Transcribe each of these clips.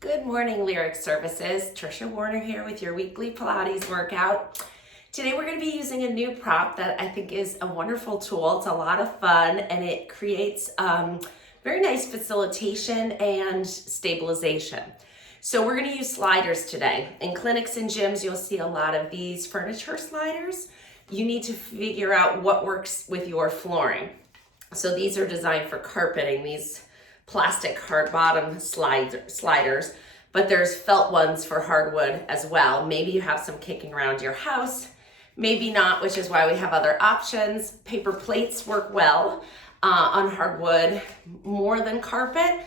Good morning, Lyric Services. Trisha Warner here with your weekly Pilates workout. Today we're going to be using a new prop that I think is a wonderful tool. It's a lot of fun and it creates very nice facilitation and stabilization. So we're going to use sliders today. In clinics and gyms, you'll see a lot of these furniture sliders. You need to figure out what works with your flooring. So these are designed for carpeting, these plastic hard bottom sliders, but there's felt ones for hardwood as well. Maybe you have some kicking around your house, maybe not, which is why we have other options. Paper plates work well on hardwood more than carpet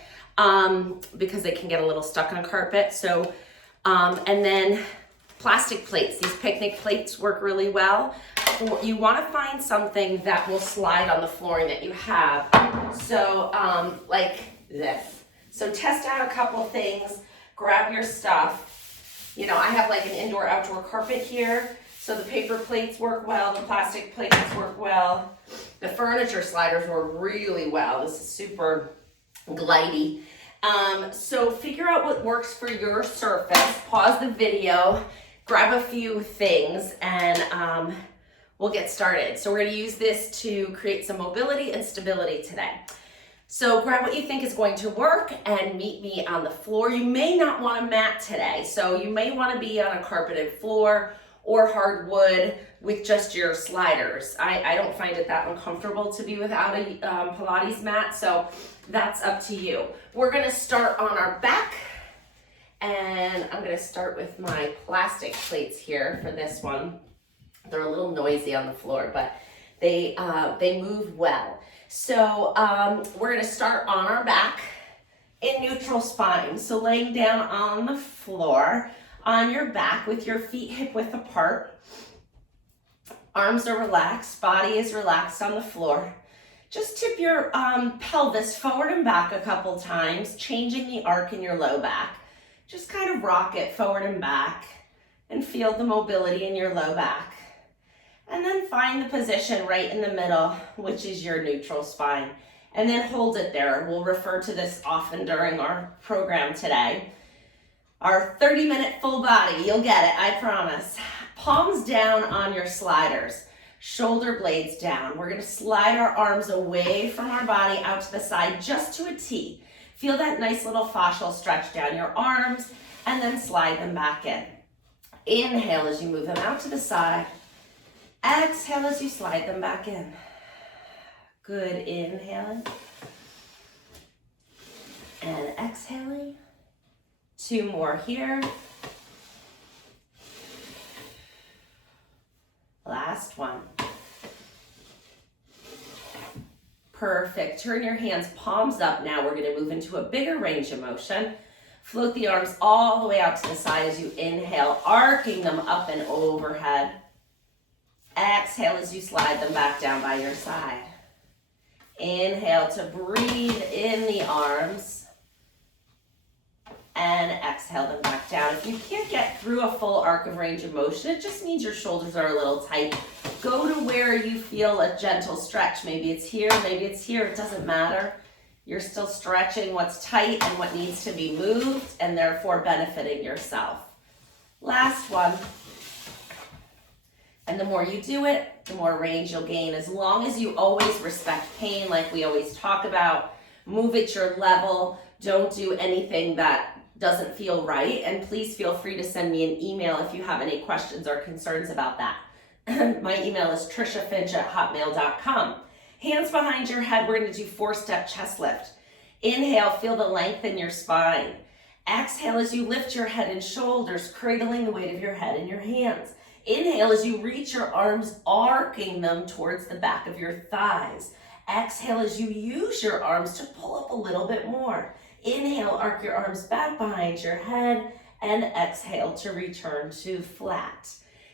because they can get a little stuck on carpet. So, and then plastic plates, these picnic plates work really well. You want to find something that will slide on the flooring that you have. So like this. So test out a couple things, grab your stuff. You know, I have like an indoor outdoor carpet here. So the paper plates work well, the plastic plates work well. The furniture sliders work really well. This is super glidey. So figure out what works for your surface, pause the video, grab a few things, and we'll get started. So we're going to use this to create some mobility and stability today. So grab what you think is going to work and meet me on the floor. You may not want a mat today, so you may want to be on a carpeted floor or hardwood with just your sliders. I don't find it that uncomfortable to be without a Pilates mat, so that's up to you. We're going to start on our back, and I'm going to start with my plastic plates here for this one. They're a little noisy on the floor, but they move well. So we're going to start on our back in neutral spine. So laying down on the floor, on your back with your feet hip width apart. Arms are relaxed, body is relaxed on the floor. Just tip your pelvis forward and back a couple times, changing the arc in your low back. Just kind of rock it forward and back and feel the mobility in your low back. And then find the position right in the middle, which is your neutral spine. And then hold it there. We'll refer to this often during our program today. Our 30-minute full body, you'll get it, I promise. Palms down on your sliders, shoulder blades down. We're gonna slide our arms away from our body out to the side just to a T. Feel that nice little fascial stretch down your arms and then slide them back in. Inhale as you move them out to the side. Exhale as you slide them back in. Good, inhaling. And exhaling. Two more here. Last one. Perfect. Turn your hands palms up now. We're going to move into a bigger range of motion. Float the arms all the way out to the side as you inhale, arcing them up and overhead. Exhale as you slide them back down by your side. Inhale to breathe in the arms. And exhale them back down. If you can't get through a full arc of range of motion, it just means your shoulders are a little tight. Go to where you feel a gentle stretch. Maybe it's here, maybe it's here, it doesn't matter. You're still stretching what's tight and what needs to be moved, and therefore benefiting yourself. Last one. And the more you do it, the more range you'll gain, as long as you always respect pain, like we always talk about. Move at your level. Don't do anything that doesn't feel right. And please feel free to send me an email if you have any questions or concerns about that. My email is trishafinch@hotmail.com. Hands behind your head. We're going to do 4-step chest lift. Inhale, feel the length in your spine. Exhale as you lift your head and shoulders, cradling the weight of your head in your hands. Inhale as you reach your arms, arcing them towards the back of your thighs. Exhale as you use your arms to pull up a little bit more. Inhale, arc your arms back behind your head, and exhale to return to flat.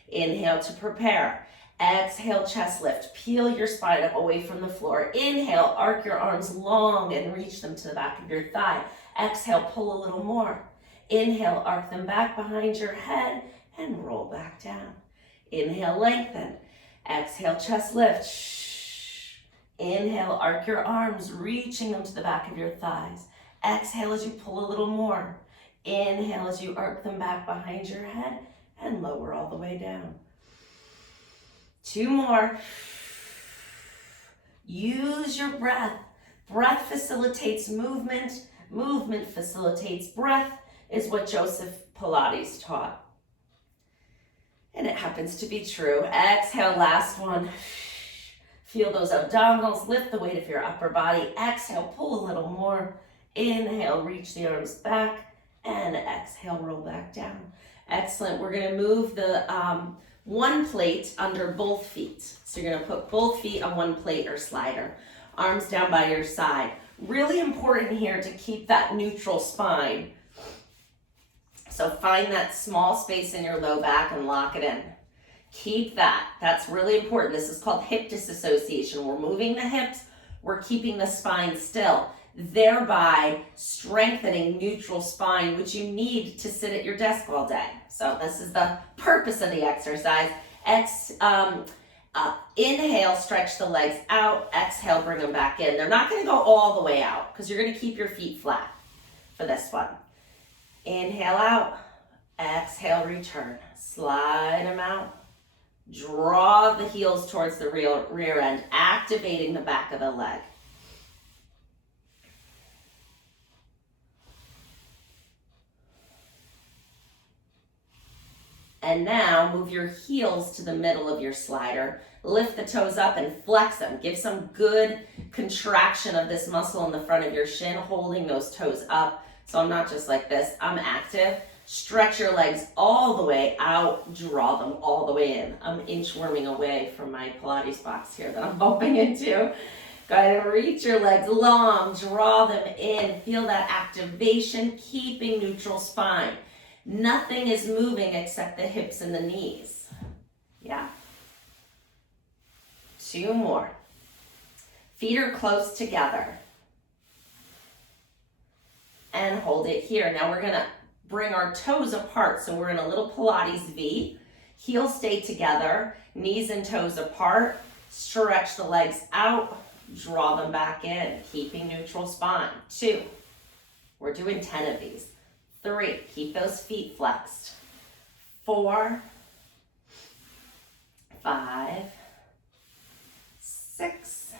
Inhale to prepare. Exhale, chest lift. Peel your spine up away from the floor. Inhale, arc your arms long and reach them to the back of your thigh. Exhale, pull a little more. Inhale, arc them back behind your head and roll back down. Inhale, lengthen. Exhale, chest lift. Inhale, arc your arms, reaching them to the back of your thighs. Exhale as you pull a little more. Inhale as you arc them back behind your head and lower all the way down. 2 more. Use your breath. Breath facilitates movement. Movement facilitates breath is what Joseph Pilates taught. And it happens to be true. Exhale, last one. Feel those abdominals. Lift the weight of your upper body. Exhale, pull a little more. Inhale, reach the arms back. And exhale, roll back down. Excellent. We're going to move the one plate under both feet. So you're going to put both feet on one plate or slider. Arms down by your side. Really important here to keep that neutral spine. So find that small space in your low back and lock it in. Keep that. That's really important. This is called hip disassociation. We're moving the hips. We're keeping the spine still, thereby strengthening neutral spine, which you need to sit at your desk all day. So this is the purpose of the exercise. Inhale, stretch the legs out. Exhale, bring them back in. They're not going to go all the way out because you're going to keep your feet flat for this one. Inhale out. Exhale, return. Slide them out. Draw the heels towards the rear end, activating the back of the leg. And now move your heels to the middle of your slider. Lift the toes up and flex them. Give some good contraction of this muscle in the front of your shin, holding those toes up. So I'm not just like this, I'm active. Stretch your legs all the way out, draw them all the way in. I'm inchworming away from my Pilates box here that I'm bumping into. Go ahead and reach your legs long, draw them in. Feel that activation, keeping neutral spine. Nothing is moving except the hips and the knees. Yeah. 2 more. Feet are close together. And hold it here. Now we're gonna bring our toes apart. So we're in a little Pilates V. Heels stay together, knees and toes apart. Stretch the legs out, draw them back in, keeping neutral spine. 2. We're doing 10 of these. 3, keep those feet flexed. 4, 5, 6,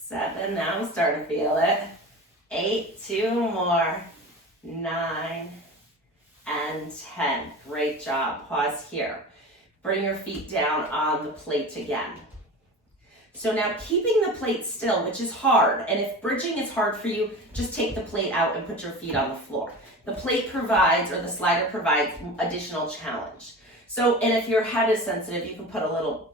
7, now I'm starting to feel it. 8, 2 more, 9, and 10. Great job. Pause here. Bring your feet down on the plate again. So now keeping the plate still, which is hard, and if bridging is hard for you, just take the plate out and put your feet on the floor. The plate provides, or the slider provides, additional challenge. So, and if your head is sensitive, you can put a little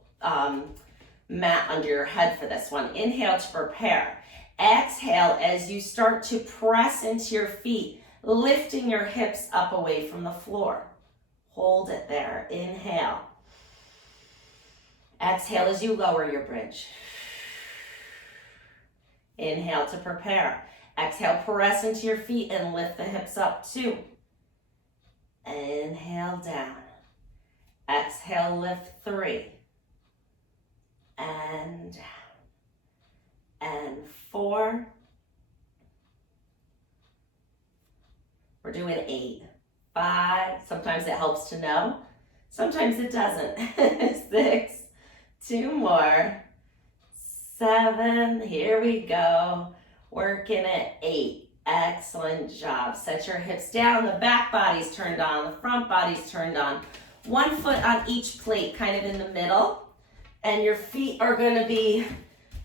mat under your head for this one. Inhale to prepare. Exhale as you start to press into your feet, lifting your hips up away from the floor. Hold it there. Inhale. Exhale as you lower your bridge. Inhale to prepare. Exhale, press into your feet and lift the hips up. 2. Inhale down. Exhale, lift. 3. And down. And 4. We're doing 8. 5. Sometimes it helps to know. Sometimes it doesn't. 6. 2 more. 7. Here we go. Working at 8. Excellent job. Set your hips down. The back body's turned on. The front body's turned on. 1 foot on each plate, kind of in the middle. And your feet are going to be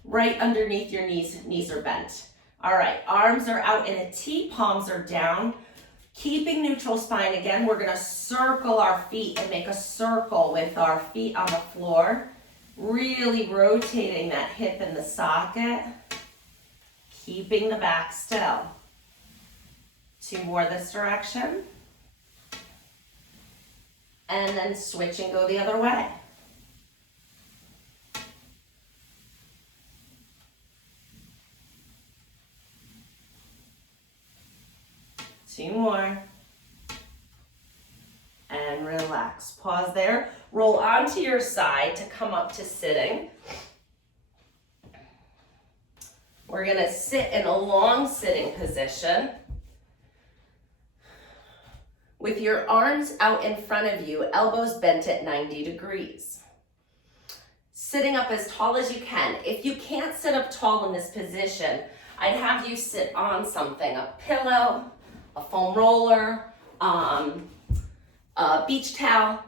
right underneath your knees. Knees are bent. All right. Arms are out in a T. Palms are down. Keeping neutral spine. Again, we're going to circle our feet and make a circle with our feet on the floor. Really rotating that hip in the socket. Keeping the back still. 2 more this direction. And then switch and go the other way. Two more. And relax. Pause there. Roll onto your side to come up to sitting. We're going to sit in a long sitting position. With your arms out in front of you, elbows bent at 90 degrees. Sitting up as tall as you can. If you can't sit up tall in this position, I'd have you sit on something, a pillow, a foam roller, a beach towel,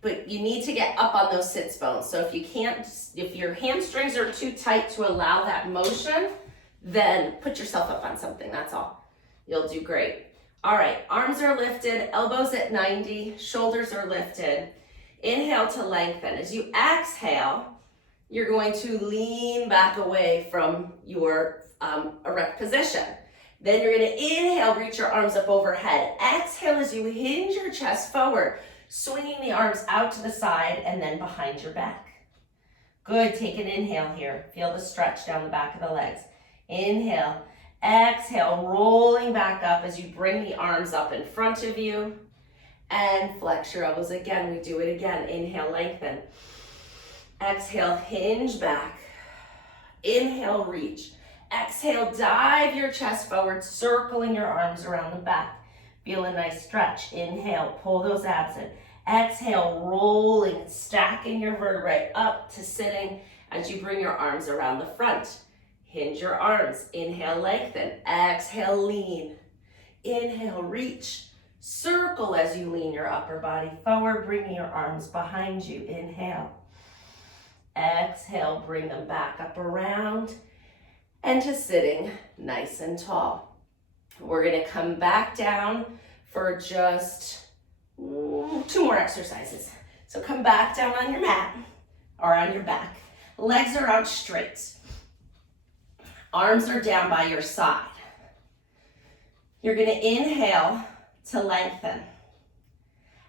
but you need to get up on those sits bones. So if your hamstrings are too tight to allow that motion, then put yourself up on something, that's all. You'll do great. All right, arms are lifted, elbows at 90, shoulders are lifted. Inhale to lengthen. As you exhale, you're going to lean back away from your erect position. Then you're going to inhale, reach your arms up overhead. Exhale as you hinge your chest forward, swinging the arms out to the side and then behind your back. Good, take an inhale here. Feel the stretch down the back of the legs. Inhale, exhale, rolling back up as you bring the arms up in front of you and flex your elbows again. We do it again. Inhale, lengthen. Exhale, hinge back. Inhale, reach. Exhale, dive your chest forward, circling your arms around the back. Feel a nice stretch. Inhale, pull those abs in. Exhale, rolling, stacking your vertebrae up to sitting as you bring your arms around the front. Hinge your arms. Inhale, lengthen. Exhale, lean. Inhale, reach. Circle as you lean your upper body forward, bringing your arms behind you. Inhale. Exhale, bring them back up around and to sitting nice and tall. We're going to come back down for just 2 more exercises. So come back down on your mat or on your back. Legs are out straight. Arms are down by your side. You're going to inhale to lengthen.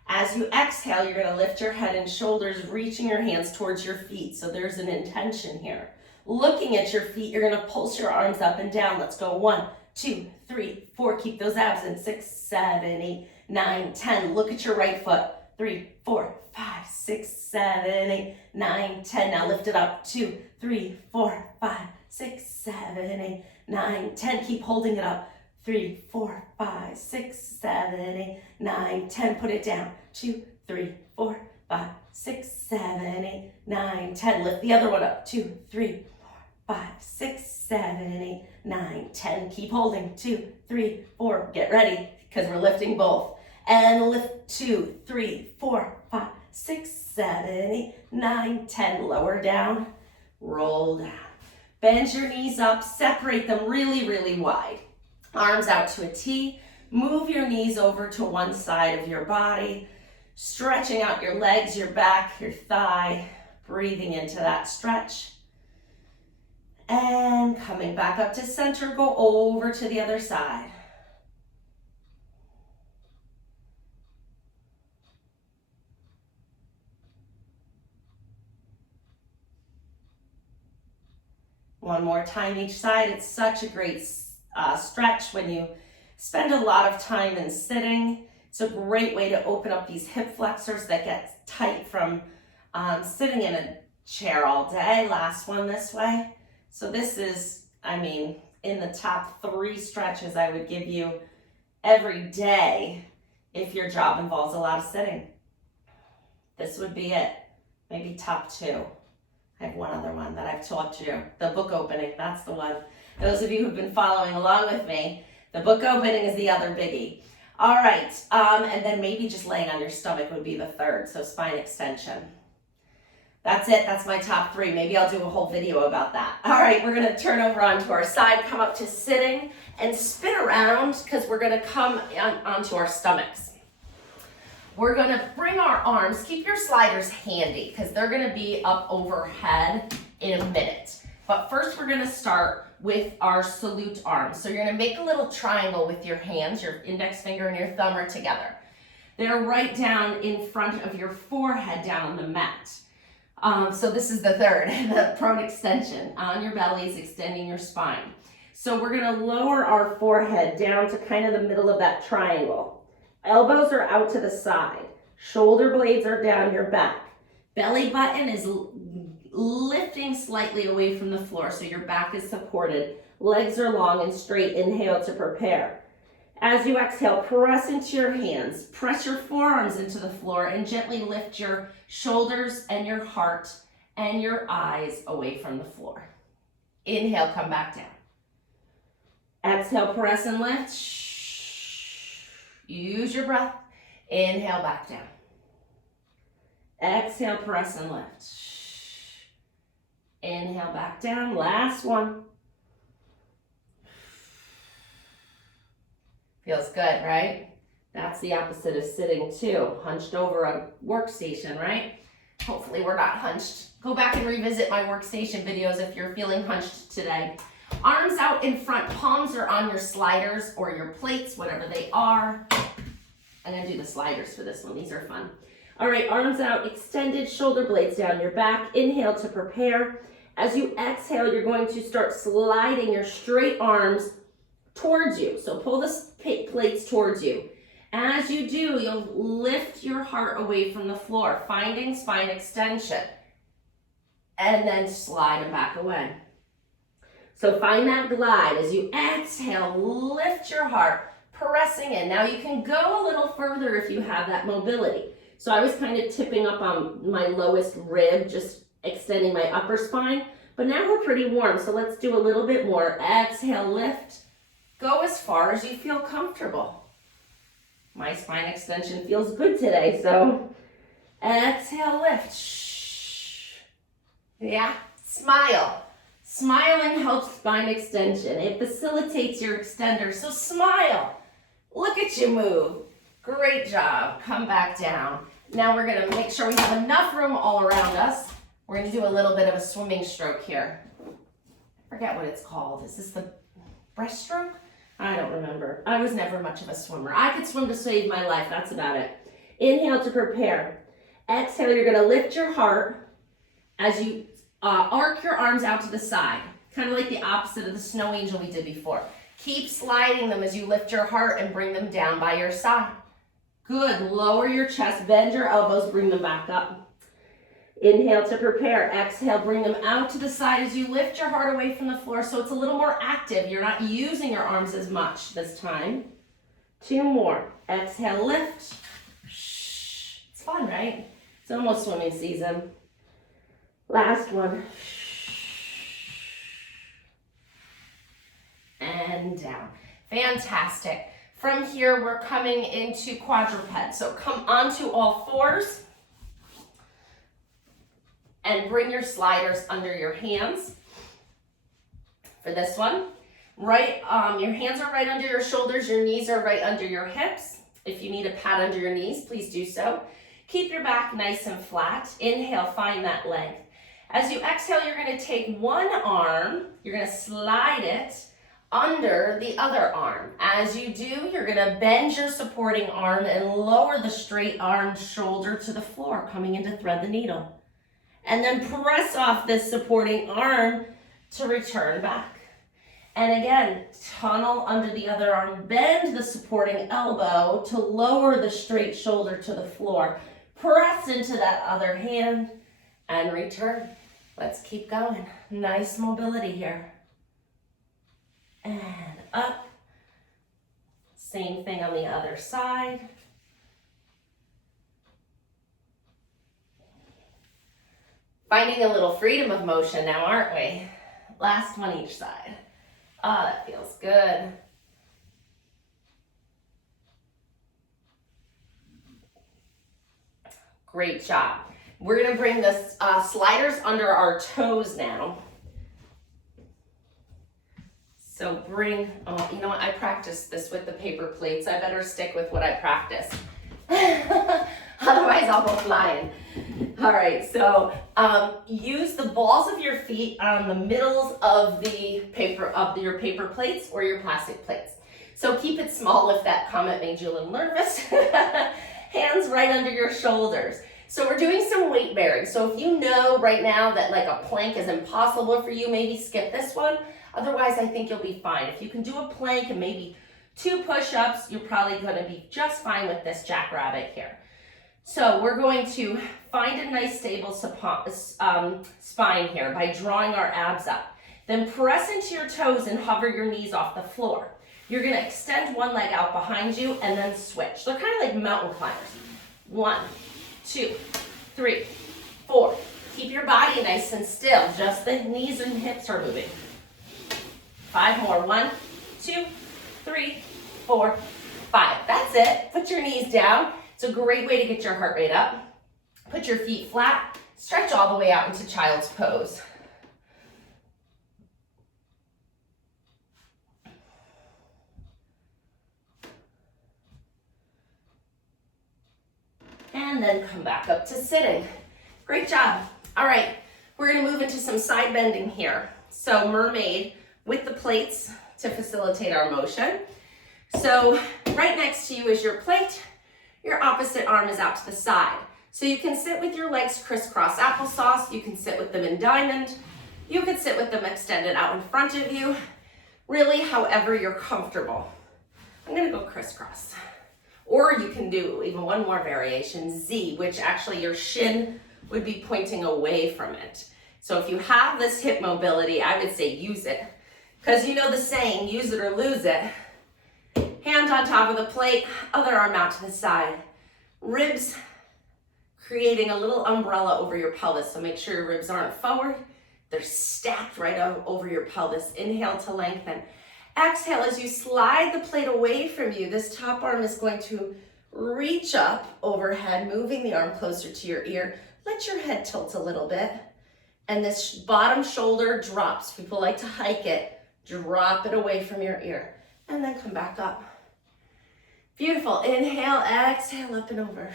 As you exhale, you're going to lift your head and shoulders, reaching your hands towards your feet. So there's an intention here. Looking at your feet, you're going to pulse your arms up and down. Let's go 1, 2, 3, 4. Keep those abs in. 6, 7, 8, 9, 10. Look at your right foot. 3, 4, 5, 6, 7, 8, 9, 10. Now lift it up. 2, 3, 4, 5, 6, 7, 8, 9, 10. Keep holding it up. 3, 4, 5, 6, 7, 8, 9, 10. Put it down. 2, 3, 4, 5, 6, 7, 8, 9, 10. Lift the other one up. 2, 3, 4, 5, 6, 7, 8, 9, 10. Keep holding. 2, 3, 4. Get ready because we're lifting both. And lift 2, 3, 4, 5, 6, 7, 8, 9, 10. Lower down. Roll down. Bend your knees up. Separate them really, really wide. Arms out to a T. Move your knees over to one side of your body. Stretching out your legs, your back, your thigh. Breathing into that stretch. And coming back up to center, go over to the other side. One more time each side. It's such a great stretch when you spend a lot of time in sitting. It's a great way to open up these hip flexors that get tight from sitting in a chair all day. Last one this way. So this is, in the top 3 stretches I would give you every day if your job involves a lot of sitting. This would be it. Maybe top 2. I have one other one that I've taught you. The book opening, that's the one. Those of you who've been following along with me, the book opening is the other biggie. All right, and then maybe just laying on your stomach would be the 3rd, so spine extension. That's it, that's my top 3. Maybe I'll do a whole video about that. All right, we're gonna turn over onto our side, come up to sitting, and spin around because we're gonna come onto our stomachs. We're gonna bring our arms, keep your sliders handy because they're gonna be up overhead in a minute. But first we're gonna start with our salute arms. So you're gonna make a little triangle with your hands, your index finger and your thumb are together. They're right down in front of your forehead down on the mat. So this is the 3rd, the prone extension. On your bellies, extending your spine. So we're gonna lower our forehead down to kind of the middle of that triangle. Elbows are out to the side. Shoulder blades are down your back. Belly button is lifting slightly away from the floor so your back is supported. Legs are long and straight. Inhale to prepare. As you exhale, press into your hands, press your forearms into the floor, and gently lift your shoulders and your heart and your eyes away from the floor. Inhale, come back down. Exhale, press and lift. Use your breath. Inhale, back down. Exhale, press and lift. Inhale, back down. Last one. Feels good, right? That's the opposite of sitting too. Hunched over a workstation, right? Hopefully we're not hunched. Go back and revisit my workstation videos if you're feeling hunched today. Arms out in front, palms are on your sliders or your plates, whatever they are. I'm gonna do the sliders for this one, these are fun. All right, arms out, extended, shoulder blades down your back. Inhale to prepare. As you exhale, you're going to start sliding your straight arms towards you. So pull the plates towards you. As you do, you'll lift your heart away from the floor, finding spine extension, and then slide them back away. So find that glide. As you exhale, lift your heart, pressing in. Now you can go a little further if you have that mobility. So I was kind of tipping up on my lowest rib, just extending my upper spine, but now we're pretty warm, so let's do a little bit more. Exhale, lift. Go as far as you feel comfortable. My spine extension feels good today, so exhale, lift. Shh. Yeah, smile. Smiling helps spine extension. It facilitates your extender, so smile. Look at you move. Great job. Come back down. Now we're gonna make sure we have enough room all around us. We're gonna do a little bit of a swimming stroke here. I forget what it's called. Is this the breaststroke? I don't remember. I was never much of a swimmer. I could swim to save my life. That's about it. Inhale to prepare. Exhale, you're gonna lift your heart as you arc your arms out to the side. Kind of like the opposite of the snow angel we did before. Keep sliding them as you lift your heart and bring them down by your side. Good, lower your chest, bend your elbows, bring them back up. Inhale to prepare. Exhale, bring them out to the side as you lift your heart away from the floor so it's a little more active. You're not using your arms as much this time. 2 more. Exhale, lift. Shh. It's fun, right? It's almost swimming season. Last one. And down. Fantastic. From here, we're coming into quadruped. So come onto all fours and bring your sliders under your hands. For this one, right, your hands are right under your shoulders, your knees are right under your hips. If you need a pad under your knees, please do so. Keep your back nice and flat. Inhale, find that length. As you exhale, you're gonna take one arm, you're gonna slide it under the other arm. As you do, you're gonna bend your supporting arm and lower the straight armed shoulder to the floor, coming in to thread the needle. And then press off this supporting arm to return back. And again, tunnel under the other arm, bend the supporting elbow to lower the straight shoulder to the floor. Press into that other hand and return. Let's keep going. Nice mobility here. And up. Same thing on the other side. Finding a little freedom of motion now, aren't we? Last one each side. Oh, that feels good. Great job. We're gonna bring the sliders under our toes now. So bring, oh, you know what, I practiced this with the paper plates. I better stick with what I practiced. Otherwise I'll go flying. All right, so use the balls of your feet on the middles of the paper, of your paper plates or your plastic plates. So keep it small if that comment made you a little nervous. Hands right under your shoulders. So we're doing some weight bearing. So if you know right now that like a plank is impossible for you, maybe skip this one. Otherwise, I think you'll be fine. If you can do a plank and maybe 2 push-ups, you're probably gonna be just fine with this jackrabbit here. So we're going to find a nice stable spine here by drawing our abs up. Then press into your toes and hover your knees off the floor. You're gonna extend one leg out behind you and then switch. They're kind of like mountain climbers. 1, 2, 3, 4. Keep your body nice and still. Just the knees and hips are moving. 5 more. 1, 2, 3, 4, 5. That's it. Put your knees down. It's a great way to get your heart rate up. Put your feet flat. Stretch all the way out into child's pose. And then come back up to sitting. Great job. All right, we're gonna move into some side bending here. So mermaid with the plates to facilitate our motion. So right next to you is your plate. Your opposite arm is out to the side. So you can sit with your legs crisscross applesauce. You can sit with them in diamond. You can sit with them extended out in front of you. Really, however you're comfortable. I'm gonna go crisscross. Or you can do even one more variation, Z, which actually your shin would be pointing away from it. So if you have this hip mobility, I would say use it. Because you know the saying, use it or lose it. Hand on top of the plate, other arm out to the side. Ribs creating a little umbrella over your pelvis, so make sure your ribs aren't forward. They're stacked right over your pelvis. Inhale to lengthen. Exhale as you slide the plate away from you. This top arm is going to reach up overhead, moving the arm closer to your ear. Let your head tilt a little bit. And this bottom shoulder drops. People like to hike it. Drop it away from your ear. And then come back up. Beautiful. Inhale, exhale, up and over.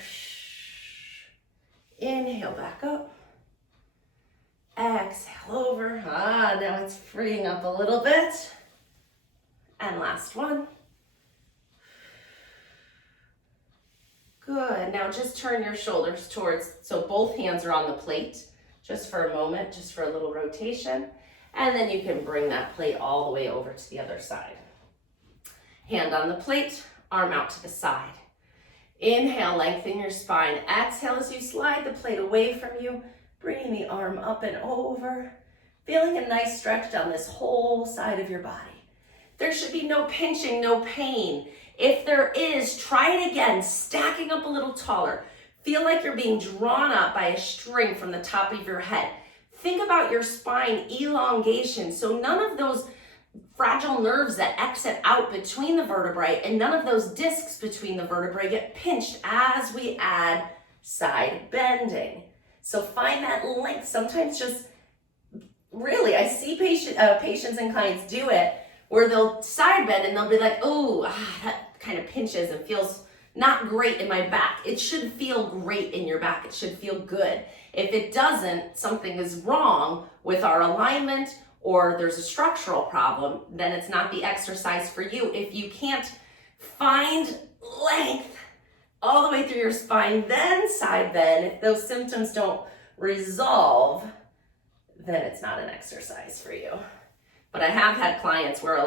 Inhale, back up. Exhale over. Now it's freeing up a little bit. And last one. Good. Now just turn your shoulders towards, so both hands are on the plate, just for a moment, just for a little rotation. And then you can bring that plate all the way over to the other side. Hand on the plate, arm out to the side. Inhale, lengthen your spine. Exhale as you slide the plate away from you, bringing the arm up and over, feeling a nice stretch down this whole side of your body. There should be no pinching, no pain. If there is, try it again, stacking up a little taller. Feel like you're being drawn up by a string from the top of your head. Think about your spine elongation, so none of those fragile nerves that exit out between the vertebrae and none of those discs between the vertebrae get pinched as we add side bending. So find that length. Sometimes just, really, I see patients and clients do it where they'll side bend and they'll be like, oh, that kind of pinches and feels not great in my back. It should feel great in your back. It should feel good. If it doesn't, something is wrong with our alignment or there's a structural problem, then it's not the exercise for you. If you can't find length all the way through your spine, then side bend, if those symptoms don't resolve, then it's not an exercise for you. But I have had clients where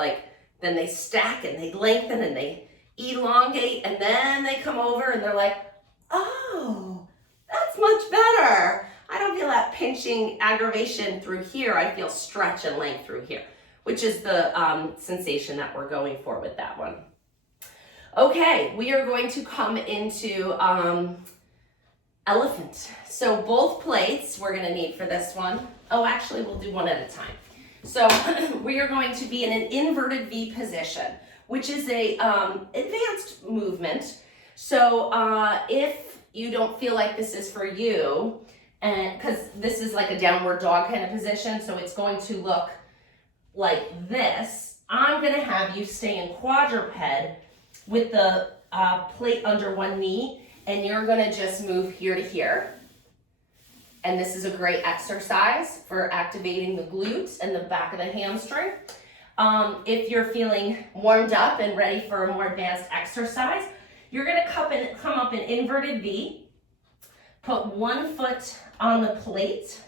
then they stack and they lengthen and they elongate and then they come over and they're like, oh, that's much better. I don't feel that pinching aggravation through here. I feel stretch and length through here, which is the sensation that we're going for with that one. Okay, we are going to come into elephant. So both plates we're gonna need for this one. Oh, actually we'll do one at a time. So we are going to be in an inverted V position, which is a advanced movement. So if you don't feel like this is for you, and because this is like a downward dog kind of position, so it's going to look like this, I'm gonna have you stay in quadruped with the plate under one knee, and you're gonna just move here to here. And this is a great exercise for activating the glutes and the back of the hamstring. If you're feeling warmed up and ready for a more advanced exercise, you're gonna come up in inverted V, put one foot on the plate,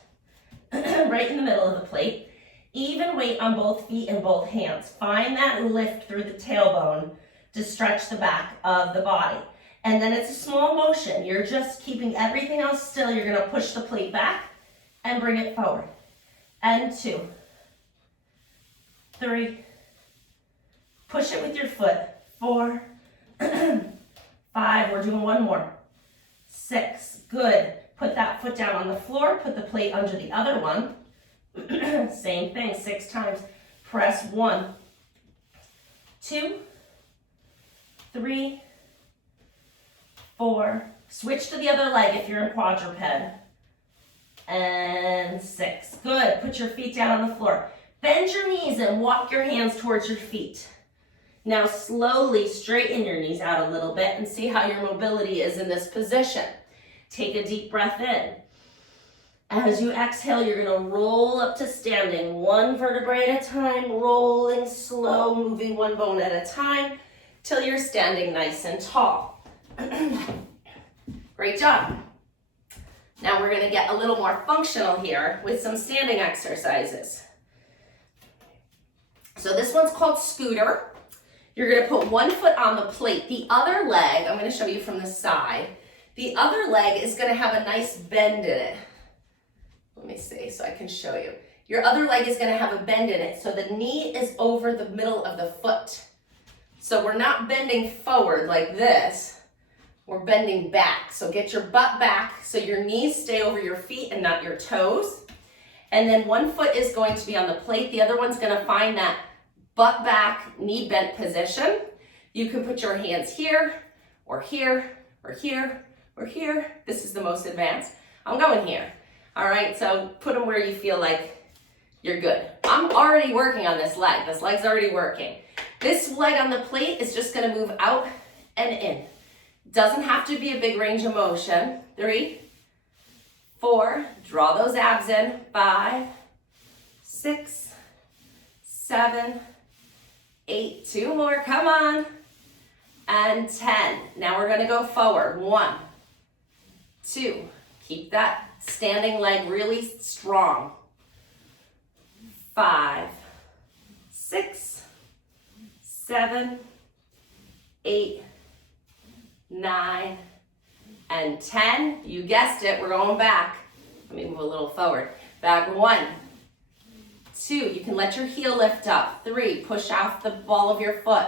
right in the middle of the plate, even weight on both feet and both hands. Find that lift through the tailbone to stretch the back of the body. And then it's a small motion. You're just keeping everything else still. You're gonna push the plate back and bring it forward. And 2, 3, Push it with your foot. 4, 5, we're doing one more. 6, good. Put that foot down on the floor, put the plate under the other one. Same thing, 6 times. Press 1, 2, 3, 4. Switch to the other leg if you're in quadruped. And 6. Good. Put your feet down on the floor. Bend your knees and walk your hands towards your feet. Now slowly straighten your knees out a little bit and see how your mobility is in this position. Take a deep breath in. As you exhale, you're going to roll up to standing, one vertebrae at a time, rolling slow, moving one bone at a time till you're standing nice and tall. Great job. Now we're going to get a little more functional here with some standing exercises. So this one's called scooter. You're going to put one foot on the plate. The other leg, I'm going to show you from the side. The other leg is going to have a nice bend in it. Let me see so I can show you. Your other leg is going to have a bend in it. So the knee is over the middle of the foot. So we're not bending forward like this. We're bending back. So get your butt back so your knees stay over your feet and not your toes. And then one foot is going to be on the plate. The other one's going to find that butt back, knee bent position. You can put your hands here, or here, or here, or here. This is the most advanced. I'm going here. All right, so put them where you feel like you're good. I'm already working on this leg. This leg's already working. This leg on the plate is just gonna move out and in. Doesn't have to be a big range of motion. 3, 4, draw those abs in. 5, 6, 7, 8, 2 more, come on. And 10. Now we're gonna go forward. 1, 2, keep that standing leg really strong. 5, 6, 7, 8, 9, and 10. You guessed it, we're going back. Let me move a little forward. Back 1, 2, you can let your heel lift up. 3, push off the ball of your foot.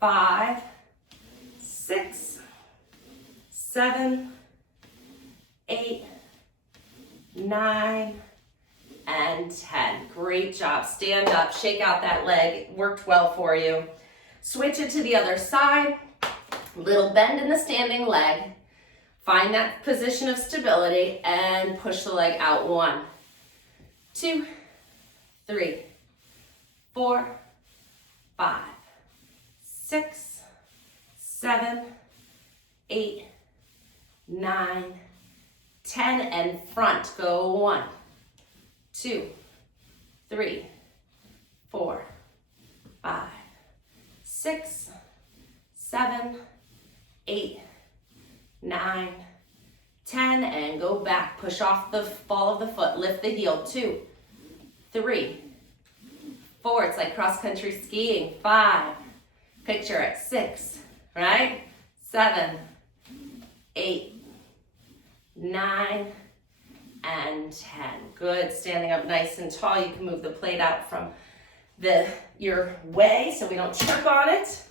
5, 6, 7, 8, 9, and 10. Great job. Stand up, shake out that leg. It worked well for you. Switch it to the other side. Little bend in the standing leg. Find that position of stability and push the leg out. 1, 2, 3, 4, 5, 6, 7, 8, 9, 10, and front. Go 1, 2, 3, 4, 5, 6, 7, 8, 9, 10, and go back. Push off the ball of the foot. Lift the heel. 2, 3, 4. It's like cross-country skiing. 5. Picture it. 6, right? 7, 8, 9, and 10. Good. Standing up nice and tall. You can move the plate out from your way so we don't trip on it.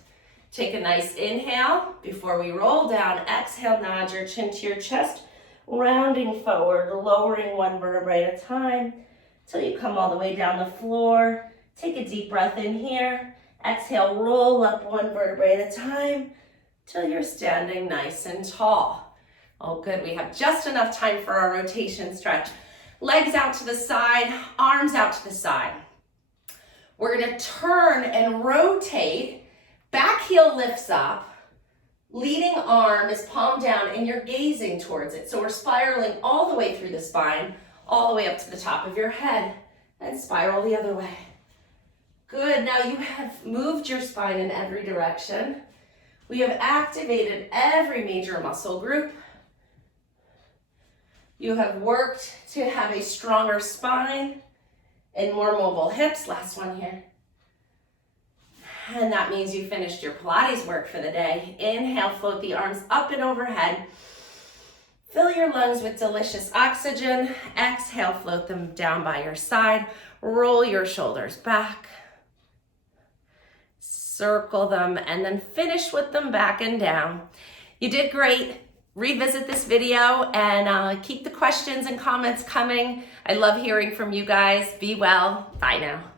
Take a nice inhale before we roll down. Exhale, nod your chin to your chest, rounding forward, lowering one vertebrae at a time till you come all the way down the floor. Take a deep breath in here. Exhale, roll up one vertebrae at a time till you're standing nice and tall. Oh, good. We have just enough time for our rotation stretch. Legs out to the side, arms out to the side. We're going to turn and rotate. Back heel lifts up, leading arm is palm down, and you're gazing towards it. So we're spiraling all the way through the spine, all the way up to the top of your head, and spiral the other way. Good, now you have moved your spine in every direction. We have activated every major muscle group. You have worked to have a stronger spine and more mobile hips. Last one here. And that means you finished your Pilates work for the day. Inhale, float the arms up and overhead. Fill your lungs with delicious oxygen. Exhale, float them down by your side. Roll your shoulders back. circle them, and then finish with them back and down. You did great. Revisit this video and keep the questions and comments coming. I love hearing from you guys. Be well. Bye now.